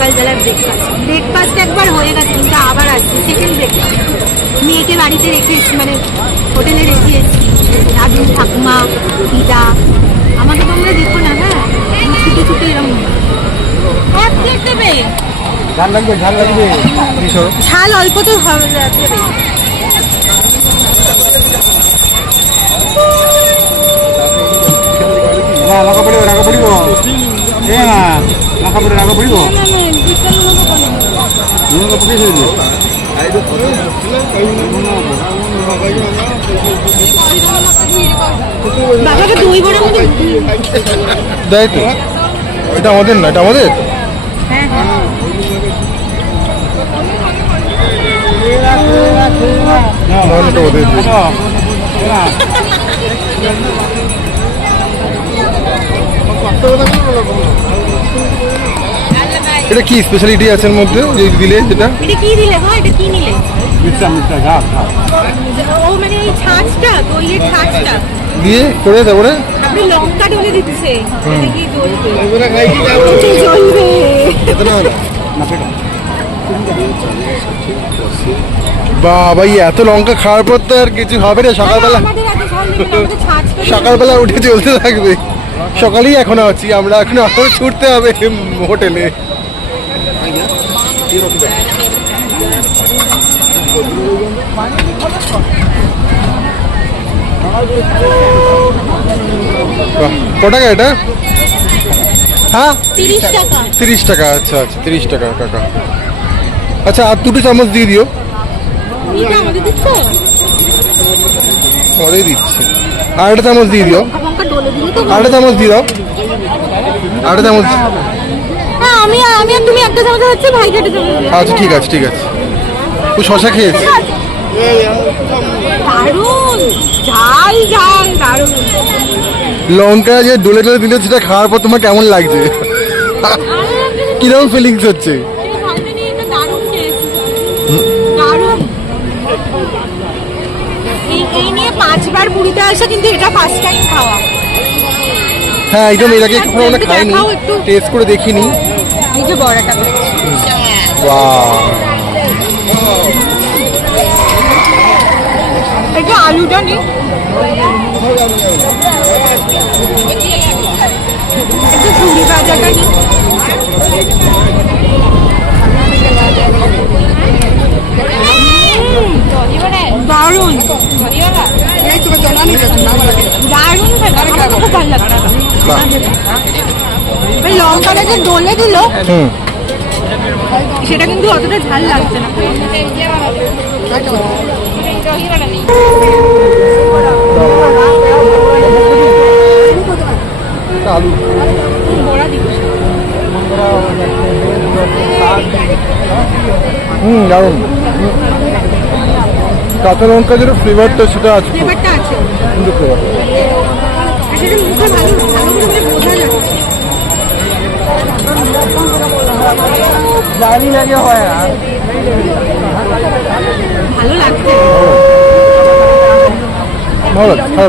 সকালবেলার ব্রেকফাস্ট একবার হয়ে গেছে, কিন্তু আবার আসছে সেকেন্ড ব্রেকফাস্ট। মেয়েকে বাড়িতে রেখে মানে হোটেলে রেখে এসেছি, দাদু ঠাকুমা দিদা। আমাকে তোমরা দেখো না, হ্যাঁ ছুটে ছুটে এরকম দেবে। ঝাল অল্প তো দেবে। লঙ্কা পড়িব, রাগ পড়িব, লঙ্কা পড়ে রাগ পড়িব, লঙ্কা পকেই ফেলবি। দেয় তো, এটা আমাদের না, এটা আমাদের। এটা কি স্পেশালিটি আছে এর মধ্যে যে দিলে? যেটা এটা কি দিলে গো? এটা কি নিলে? ও মানে এই ছাঁচটা, দইয়ের ছাঁচটা দিয়ে করে তারপরে আপনি লঙ্কা ঢেলে দিচ্ছে। এটা কি জ্বলবে? বাবা, এত লঙ্কা খাওয়ার পর তো আর কিছু হবে না। সকালবেলা উঠে চলতে থাকবে। সকালেই এখনো আছি আমরা, এখনো আরো ছুটতে হবে হোটেলে। কত টাকা এটা? হ্যাঁ 30 টাকা। আচ্ছা আচ্ছা 30 টাকা কাকা। আচ্ছা আর 2টো চামচ দিয়ে দিও। পরে দিচ্ছি। আর একটা চামচ দিয়ে দিও। আর একটা চামচ দিয়ে দাও। আর একটা চামচ। আমি আর তুমি একটা চামচ হচ্ছে, ভাই একটা চামচ। আচ্ছা ঠিক আছে ঠিক আছে। তুই শশা খেয়েছিস? দারুণ ঝাল ঝাল, দারুণ। লঙ্কা যে ডলে ডলে দিলে সেটা খাওয়ার পর তোমার কেমন লাগছে? কিরকম ফিলিংস হচ্ছে? এই নিয়ে 5 বার পুরীতে আসা, কিন্তু এটা ফার্স্ট টাইম খাওয়া। হ্যাঁ একদম, এর আগে কখনো আমরা খাইনি, টেস্ট করে দেখিনি। এই যে বড়াটা, বাহ, একটু আলুটা নি, একটু ঝুড়ি ভাজাটা নি। দারুণ দারুণ, খুব ভালো লাগছে। লঙ্কাটা যে ডলে দিল সেটা কিন্তু অতটা ঝাল লাগছে না। দারুণ। কাঁচা লঙ্কা যেটা ফ্লেভারটা সেটা আছে, ফ্লেভারটা আছে, কিন্তু ফ্লেভারটা সেটা মুখে ভালো ভালো করে বোঝা যাচ্ছে। ভালো লাগছে, ভালো লাগছে।